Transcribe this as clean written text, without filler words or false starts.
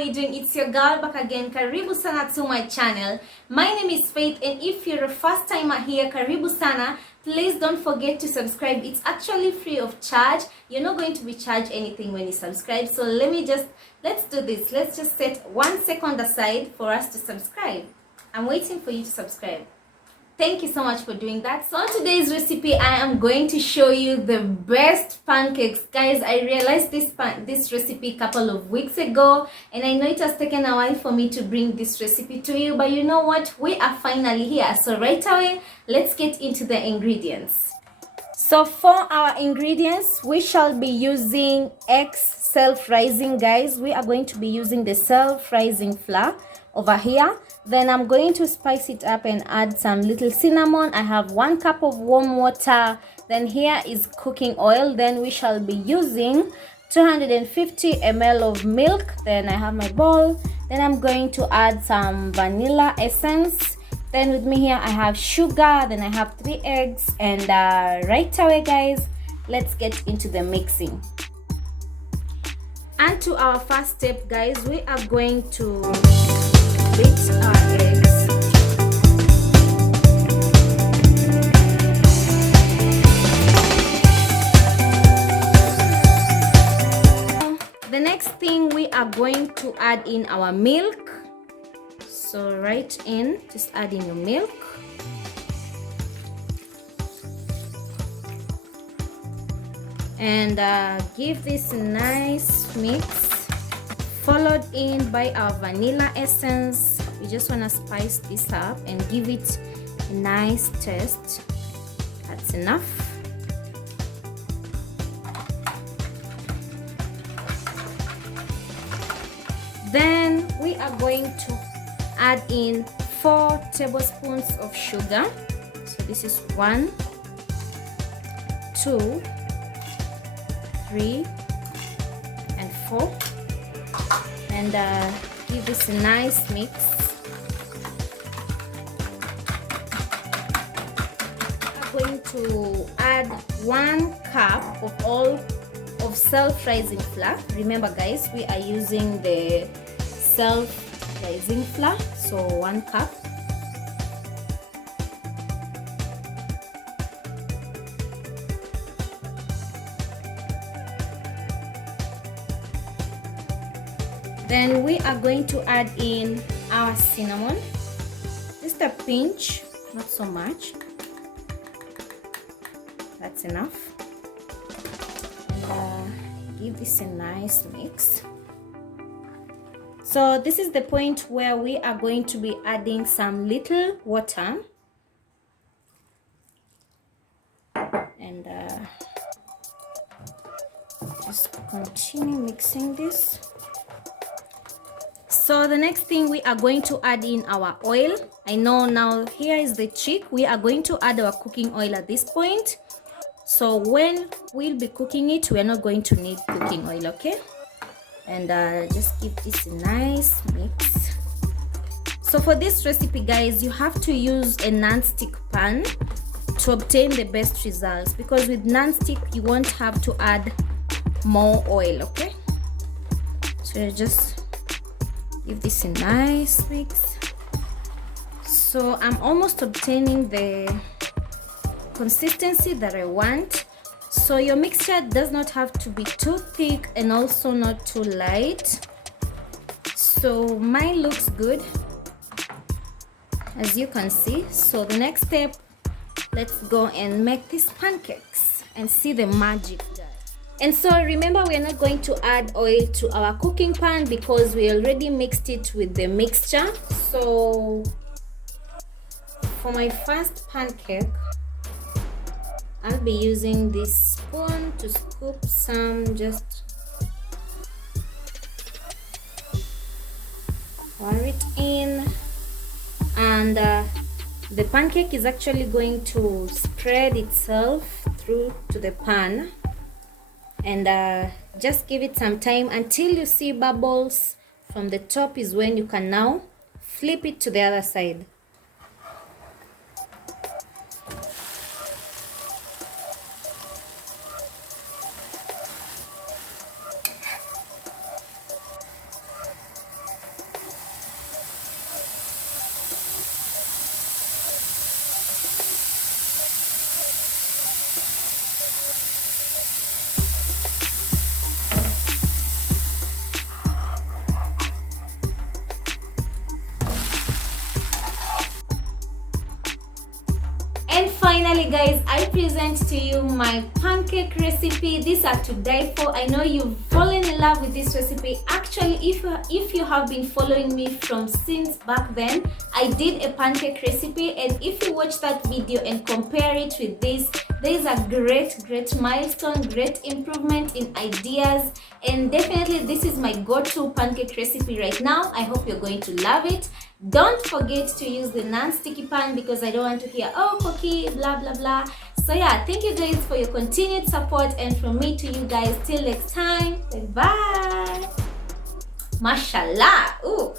you doing? It's your girl back again. Karibu sana to my channel. My name is Faith, and if you're a first timer here, karibu sana. Please don't forget to subscribe. It's actually free of charge. You're not going to be charged anything when you subscribe. So let's do this. Let's just set 1 second aside for us to subscribe. I'm waiting for you to subscribe. Thank you so much for doing that. So on today's recipe, I am going to show you the best pancakes. Guys, I realized this recipe a couple of weeks ago, and I know it has taken a while for me to bring this recipe to you, but you know what? We are finally here. So right away, let's get into the ingredients. So for our ingredients, we shall be using eggs self-rising, guys. We are going to be using the self-rising flour over here. Then I'm going to spice it up and add some little cinnamon. I have 1 cup of warm water. Then here is cooking oil. Then we shall be using 250 ml of milk. Then I have my bowl. Then I'm going to add some vanilla essence. Then with me here I have sugar. Then I have 3 eggs. And right away, guys, let's get into the mixing. And to our first step, guys, we are going to beat our eggs. The next thing, we are going to add in our milk. So right in, just add in your milk. And give this a nice mix, followed in by our vanilla essence. We just want to spice this up and give it a nice taste. That's enough. Then we are going to add in 4 tablespoons of sugar. So this is 1, 2, 3 and 4, and give this a nice mix. I'm going to add 1 cup of self-rising flour. Remember, guys, we are using the self-rising flour, so 1 cup. Then we are going to add in our cinnamon, just a pinch, not so much. That's enough. And give this a nice mix. So this is the point where we are going to be adding some little water. And just continue mixing this. So the next thing, we are going to add in our oil. I know now here is the trick. We are going to add our cooking oil at this point. So when we'll be cooking it, we are not going to need cooking oil, okay? And just give this a nice mix. So for this recipe, guys, you have to use a non-stick pan to obtain the best results, because with non-stick you won't have to add more oil, okay? So you just give this a nice mix. So I'm almost obtaining the consistency that I want. So your mixture does not have to be too thick and also not too light. So mine looks good, as you can see. So the next step, let's go and make these pancakes and see the magic. And so remember, we are not going to add oil to our cooking pan because we already mixed it with the mixture. So for my first pancake, I'll be using this spoon to scoop some, just pour it in. And the pancake is actually going to spread itself through to the pan. And just give it some time until you see bubbles from the top, is when you can now flip it to the other side. present to you my pancake recipe. These are to die for. I know you've fallen in love with this recipe. Actually, if you have been following me from since back then, I did a pancake recipe, and if you watch that video and compare it with this, there is a great milestone, great improvement in ideas, and definitely this is my go-to pancake recipe right now. I hope you're going to love it. Don't forget to use the non-sticky pan because I don't want to hear, oh, cookie, blah blah blah. So yeah, thank you guys for your continued support, and from me to you guys, till next time, bye. Mashallah. Ooh.